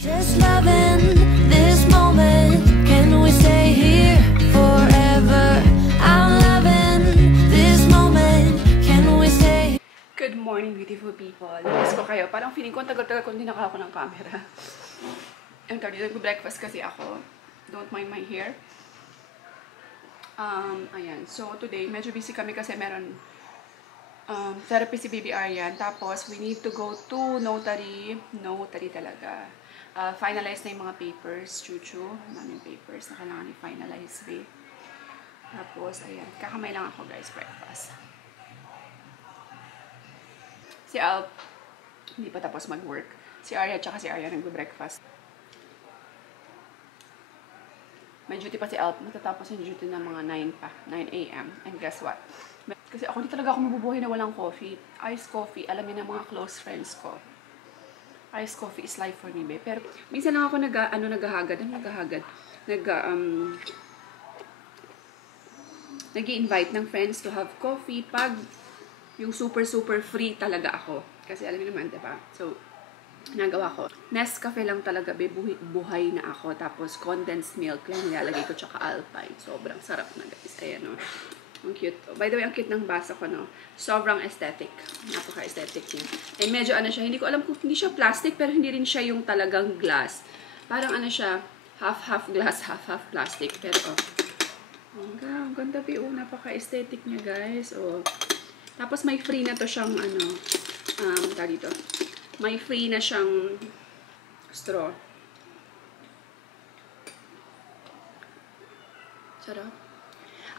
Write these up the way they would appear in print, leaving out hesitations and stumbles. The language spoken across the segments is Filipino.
Just loving this moment. Can we stay here forever? I'm loving this moment. Can we stay? Good morning, beautiful people. Namiss ko kayo. Parang feeling ko tagal-tagal kung tinaka ako ng camera. Ang tawag, nag-breakfast kasi ako. Don't mind my hair. Ayan. So, today, medyo busy kami kasi meron therapy si Baby Aryan. Tapos, we need to go to notary. Notary talaga. Finalize na yung mga papers. Chuchu. Daming papers na kailangan i-finalize, babe. Tapos, ayan. Kakamay lang ako, guys, breakfast. Si Alp, hindi pa tapos mag-work. Si Arya, tsaka si Arya nag-breakfast. May duty pa si Alp. Matatapos yung duty ng mga 9 pa. 9 a.m. And guess what? Kasi ako, hindi talaga ako mabubuhay na walang coffee. Iced coffee, alam niyo na mga close friends ko. Iced coffee is life for me, babe. Pero, minsan lang ako nag-i-invite ng friends to have coffee pag yung super free talaga ako. Kasi alam niyo naman, diba? So, nagawa ko. Nescafe lang talaga, babe. Buhay na ako. Tapos, condensed milk lang nilalagay ko, tsaka Alpine. Sobrang sarap na, guys. Ayan, no? Ang cute. By the way, ang cute ng basa ko, no? Sobrang aesthetic. Napaka-aesthetic niya. Eh, medyo ano siya. Hindi ko alam kung hindi siya plastic, pero hindi rin siya yung talagang glass. Parang ano siya, half glass, half plastic. Pero, oh, ang ganda, babe. Oh, napaka-aesthetic niya, guys. Oh. Tapos, may free na to siyang, ano, dito. May free na siyang straw. Sarap.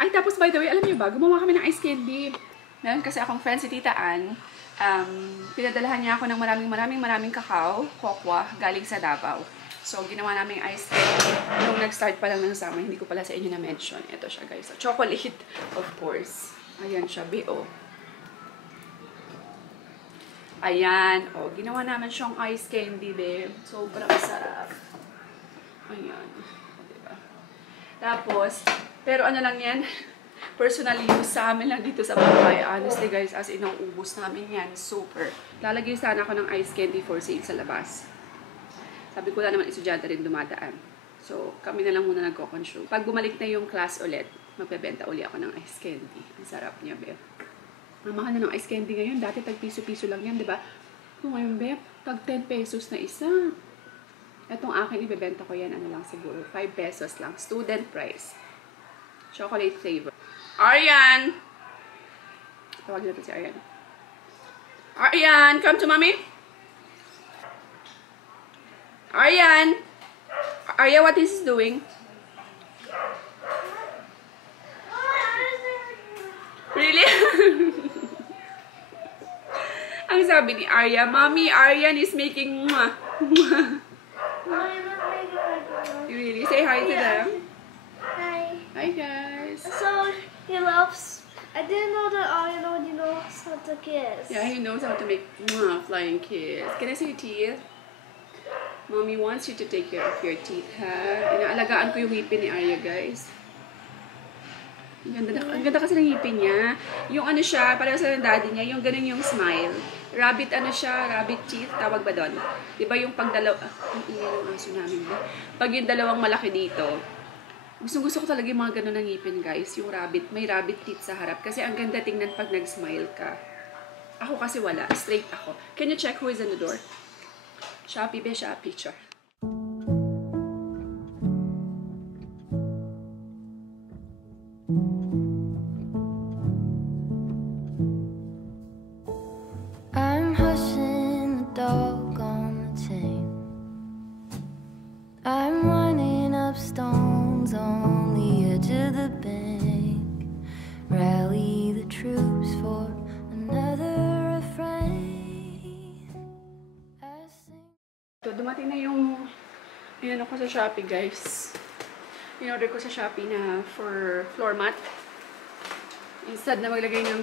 Ay, tapos by the way, alam niyo ba, gumawa kami ng ice candy. Meron kasi akong friend si Tita Ann. Pinadalahan niya ako ng maraming kakao, kokwa, galing sa Davao. So, ginawa namin ice candy. Nung nag-start pa lang ng summer, hindi ko pala sa inyo na-mention. Ito siya, guys. So, chocolate, of course. Ayan siya, B.O. Ayan. O, ginawa naman siyang ice candy, babe. Sobrang sarap. Ayan. O, diba? Tapos, pero ano lang yan, personally use sa amin lang dito sa bahay. Honestly, guys, as in, ubus namin yan. Super. Lalagay sana ako ng ice candy for sale sa labas. Sabi ko lang naman, estudyante rin dumadaan. So, kami na lang muna nagko-consume. Pag bumalik na yung class ulit, magbebenta uli ako ng ice candy. Ang sarap niya, babe. Mamahal na ng ice candy ngayon. Dati tag piso-piso lang yan, diba? Kung ngayon, babe, tag 10 pesos na isa. Itong akin, ibebenta ko yan, ano lang siguro, 5 pesos lang. Student price. Chocolate flavor. Aryan! Tawagin natin si Aryan. Aryan, come to mommy. Aryan! Arya, what is he doing? Really? Ang sabi ni Arya, Mommy, Aryan is making mwah. Really? Say hi to them. Hi. Hi, guys. So, he loves... I didn't know that Aryan already knows how to kiss. Yeah, he knows how to make mwah, flying kiss. Can I see your teeth? Mommy wants you to take care of your teeth, ha? Inaalagaan ko yung ngipin ni Arya, guys. Ang ganda kasi ng ngipin niya. Yung ano siya, pareho sa ng daddy niya, yung ganun yung smile. Rabbit ano siya, rabbit teeth, tawag ba doon? Diba yung pagdalaw... ang ingay ng aso namin. Pag yung dalawang malaki dito, gusto ko talaga yung mga ganun ng ngipin, guys. Yung rabbit, may rabbit teeth sa harap. Kasi ang ganda tingnan pag nag-smile ka. Ako kasi wala, straight ako. Can you check who is in the door? Shopee be, Shopee, char. I'm hushing the dog on the chain. I'm running up stones on the edge of the bank. Rally the troops for another refrain. Dumating na yung inano ko sa Shopee, guys. In-order ko sa Shopee na for floor mat. Instead na maglagay ng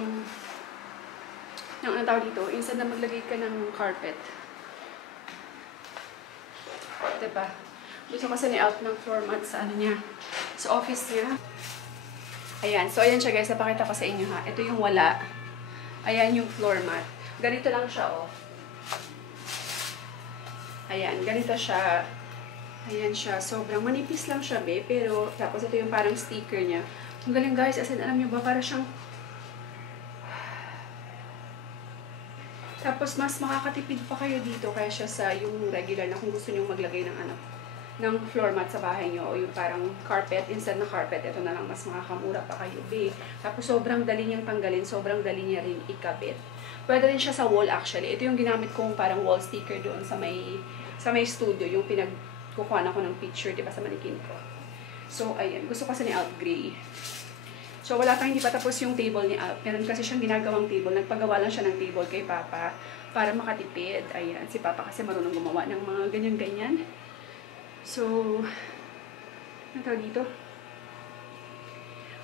anong tawag dito, instead na maglagay ka ng carpet. Diba? Gusto kasi ni Alp ng floor mat sa ano niya, sa office niya. Ayan. So, ayan siya, guys. Napakita ko sa inyo, ha. Ito yung wala. Ayan yung floor mat. Ganito lang siya, oh. Ayan, ganito siya. Ayan siya. Sobrang manipis lang siya, be. Pero, tapos ito yung parang sticker niya. Ang galing guys. As in, alam nyo ba, para siyang... Tapos, mas makakatipid pa kayo dito kaya siya sa yung regular na kung gusto nyo maglagay ng ano, ng floor mat sa bahay nyo o yung parang carpet. Instead na carpet, ito na lang mas makakamura pa kayo, be. Tapos, sobrang dali niyang tanggalin. Sobrang dali niya rin ikabit. Pwede rin siya sa wall actually. Ito yung ginamit kong parang wall sticker doon sa may studio. Yung pinagkukuhan ako ng picture, diba, sa manikin ko. So, ayan. Gusto kasi ni Alp Gray. So, wala pa, hindi pa tapos yung table ni Alp. Meron kasi siyang ginagawang table. Nagpagawa lang siya ng table kay Papa para makatipid. Ayan. Si Papa kasi marunong gumawa ng mga ganyan-ganyan. So, ano tawag dito?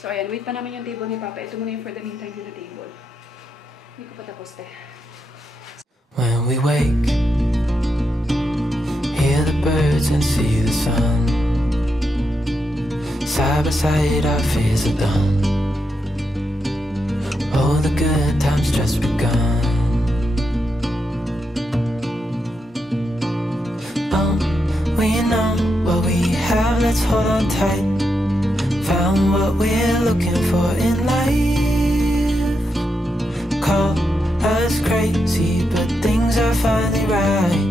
So, ayan. Wait pa namin yung table ni Papa. Ito muna yung for the meantime na table. Hindi ko pa tapos, te. When we wake, hear the birds and see the sun. Side by side our fears are done. Oh, the good times just begun. We know what we have, let's hold on tight. Found what we're looking for in life. Call us crazy, but things are finally right.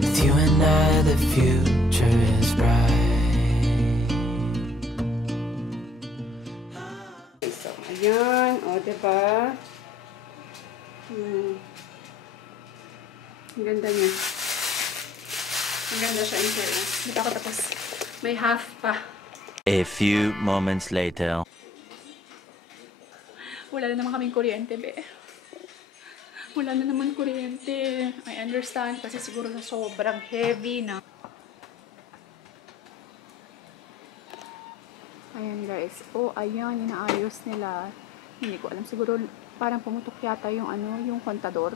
With you and I, the future is bright. So, ayan. O, diba? Ang ganda niya. Ang ganda siya in fairness. Dito ako tapos. May half pa. A few moments later. Wala na naman kaming kuryente, be. Wala na naman kuryente. I understand kasi siguro na sobrang heavy na. Ayan guys. Oh, ayan. Inaayos nila. Hindi ko alam. Siguro parang pumutok yata yung ano, yung kontador.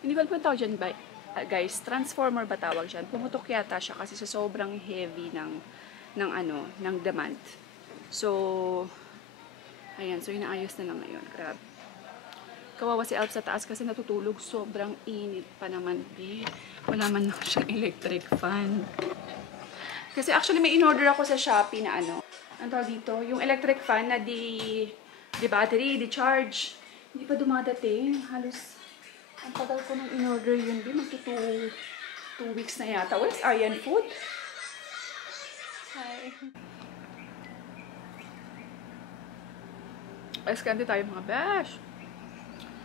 Hindi ko alam po tawag dyan, guys. Transformer ba tawag dyan? Pumutok yata siya kasi sa sobrang heavy ng demand. So, ayan. So, inaayos na lang ngayon. Grabe. Kawawa si Alp sa taas kasi natutulog. Sobrang init pa naman, eh. Wala man na siyang electric fan. Kasi actually may in-order ako sa Shopee na ano. Ano tawag dito? Yung electric fan na di battery, di charge. Hindi pa dumadating. Halos, ang tagal ko nang in-order yun. Magto 2 weeks na yata. Where's Aryan Food? Hi. Ice candy tayo mga bash.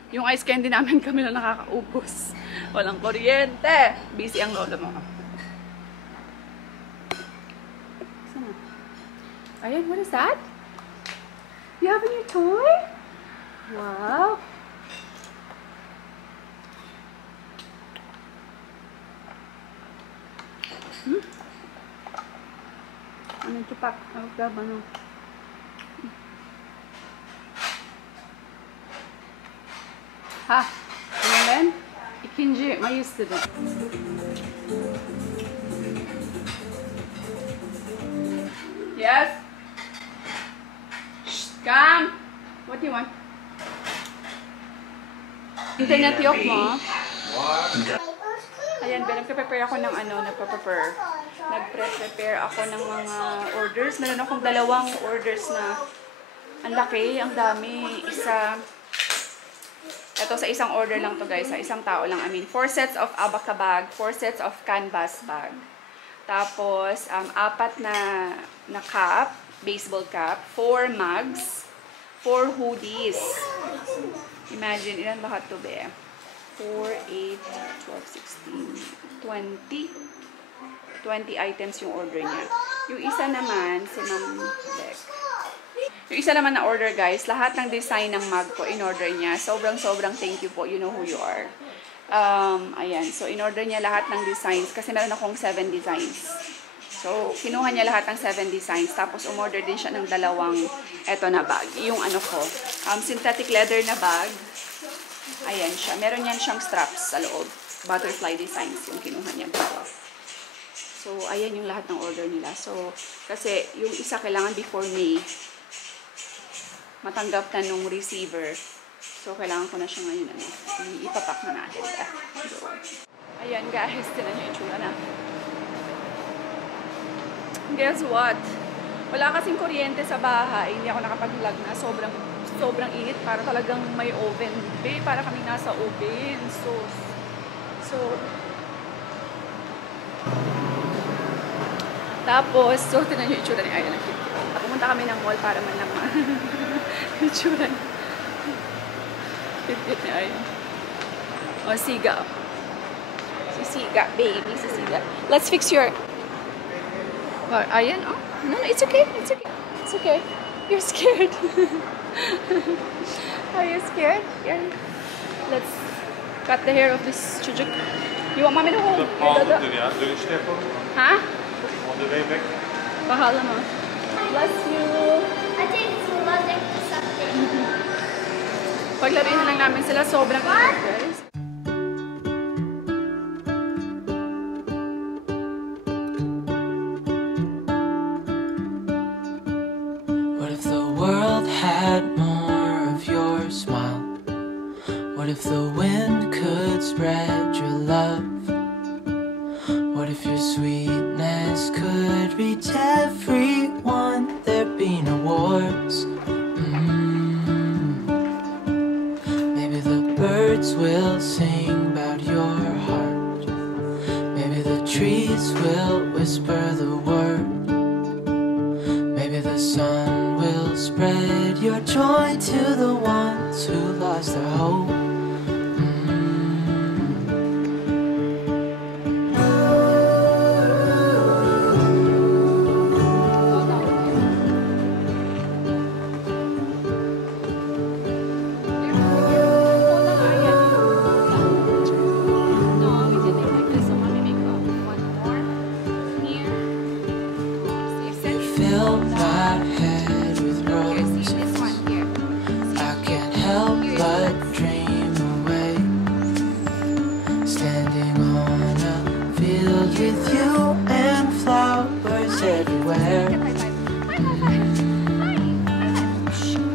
Yung ice candy namin kami na nakakaubos. Walang kuryente. Busy ang lolo mo. Sana? Ayan, what is that? You have a new toy? Wow. Ano ito pak? Ano? Ha? Ano İkinci Mayıs dedim. Yes? Shh, come! What do you want? Internet yok mo? Ayan, nagpe-prepare ako ng ano, nagpre-prepare ako ng mga orders. Meron akong 2 orders na ang laki, ang dami. Ito sa isang order lang to guys, sa isang tao lang. I mean, 4 sets of abaca bag, 4 sets of canvas bag. Tapos, 4 na cap, baseball cap, 4 mugs, 4 hoodies. Imagine, ilan lahat to be? 4, 8, 12, 16, 20. 20 items yung order niya. Yung isa naman, si Ma'am Beck. Yung isa naman na order guys, lahat ng design ng mug ko, in-order niya. Sobrang thank you po. You know who you are. Ayan. So, in-order niya lahat ng designs kasi meron akong 7 designs. So, kinuha niya lahat ng 7 designs. Tapos, umorder din siya ng 2 eto na bag. Yung ano ko, synthetic leather na bag. Ayan siya. Meron yan siyang straps sa loob. Butterfly designs yung kinuha niya. So, ayan yung lahat ng order nila. So, kasi yung isa kailangan before May matanggap na nung receiver. So, kailangan ko na siya ngayon. Ipapak na natin. Ayan guys, tinan nyo yung itsura na. Guess what? Wala kasing kuryente sa bahay. Hindi ako nakapag-vlog na. Sobrang init. Para talagang may oven. Para kami nasa oven. Tapos, tinan nyo yung itsura ni Ayan. Pumunta kami ng mall para man lang itsura niya. Cute ni Ayan. O, Siga. Si Siga, baby. Si Siga. Let's fix your... Ayan, oh. No, it's okay. It's okay. It's okay. You're scared. Are you scared? Here. Let's cut the hair of this chujuk. You want mommy to hold? Pahalıdır ya. Dönüşte yapalım mı? Ha? On the way back. Bahala mo. Bless you. I think it's allergic to something. Paglaruin na lang namin sila. Sobrang init, guys. What if the world had more of your smile? What if the wind could spread your love? What if your sweetness could reach everyone? There'd be no wars. Maybe the birds will sing about your heart. Maybe the trees will whisper the word. Maybe the sun will spread your joy to the ones who lost their hope. Fill my head with roses. I can't help but dream away. Standing on a field with you and flowers everywhere.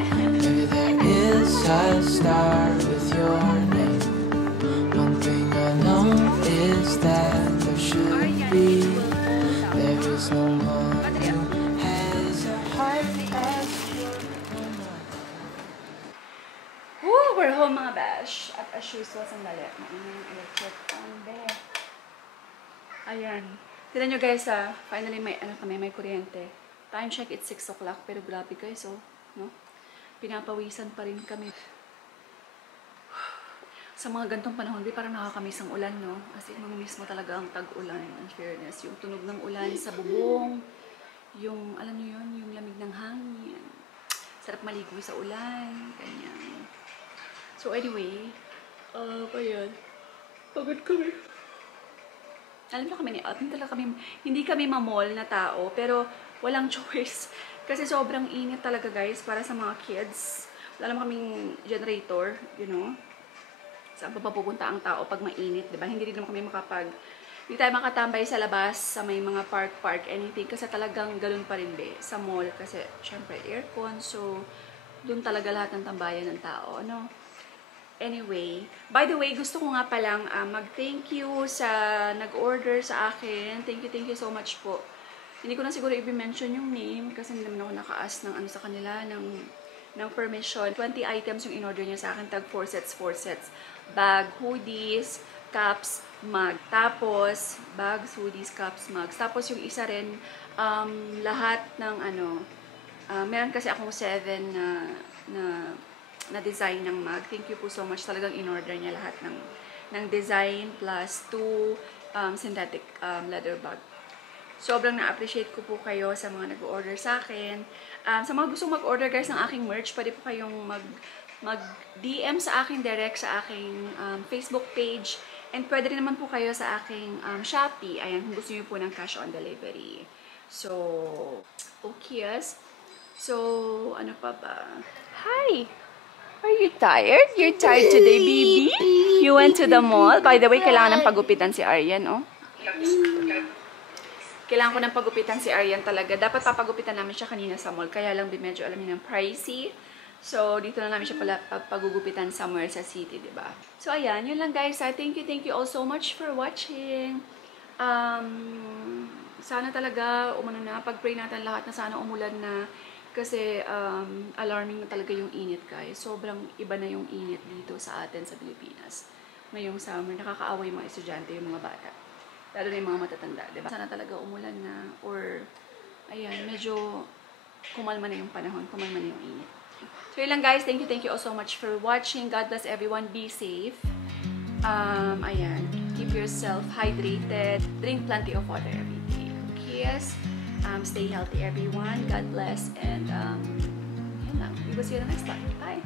Maybe there is a star with your name. One thing I know is that there should be. There is no one who has a heart as pure. Woo! We're home mga bash. At as usual, sandali. Maingay yung electric on there. Ayan. Tignan nyo guys finally may kuryente. Time check, it's 6 o'clock. Pero grabe guys, no? Pinapawisan pa rin kami. Sa mga gantong panahon, parang nakakamiss ang ulan, no? As in, mamimiss mo talaga ang tag-ulan, in fairness. Yung tunog ng ulan sa bubong, yung, alam nyo yun, yung lamig ng hangin. Sarap maligo sa ulan, ganyan. So anyway, ayan. Pagod kami. Alam nyo kami ni Alvin, hindi kami mamall na tao, pero walang choice. Kasi sobrang init talaga guys, para sa mga kids. Wala naman kaming generator, you know. Saan pa pupunta ang tao pag mainit, diba? Hindi rin naman kami hindi tayo makatambay sa labas, sa may mga park, anything. Kasi talagang ganun pa rin, sa mall. Kasi, syempre, aircon. So, dun talaga lahat ng tambayan ng tao, ano? Anyway, by the way, gusto ko nga palang mag-thank you sa nag-order sa akin. Thank you so much po. Hindi ko na siguro i-mention yung name kasi hindi naman ako naka-ask ng sa kanila, ng permission. 20 items yung in-order niya sa akin, tag 4 sets. Bag, hoodies, caps, mug. Tapos, bags, hoodies, caps, mugs. Tapos yung isa rin, lahat ng meron kasi akong 7 na design ng mug. Thank you po so much. Talagang in-order niya lahat ng design plus 2 synthetic leather bag. Sobrang na-appreciate ko po kayo sa mga nag-order sa akin. Sa mga gustong mag-order guys ng aking merch, pwede po kayong mag-DM sa akin direct sa aking Facebook page. And pwede rin naman po kayo sa aking Shopee. Ayan, kung gusto niyo po ng cash on delivery. So, okay yes. So, ano pa ba? Hi! Are you tired? You're tired today, baby? You went to the mall? By the way, kailangan ng pagupitan si Aryan, oh. Kailangan ko ng pagupitan si Aryan talaga. Dapat papagupitan namin siya kanina sa mall. Kaya lang medyo alam niyo ng pricey. So, dito na namin siya pala pagugupitan somewhere sa city, diba? So, ayan. Yun lang guys. Thank you all so much for watching. Sana talaga pag-pray natin lahat na sana umulan na. Kasi alarming na talaga yung init guys. Sobrang iba na yung init dito sa atin sa Pilipinas. Ngayong summer, nakakaawa yung mga estudyante, yung mga bata. Lalo na yung mga matatanda, diba? Sana talaga umulan na or ayan, medyo kumalma na yung panahon, kumalma na yung init. So yun lang guys, thank you all so much for watching. God bless everyone, be safe. Ayan, keep yourself hydrated, drink plenty of water every day. Yes, stay healthy everyone, God bless, and yun lang, we will see you in the next time. Bye!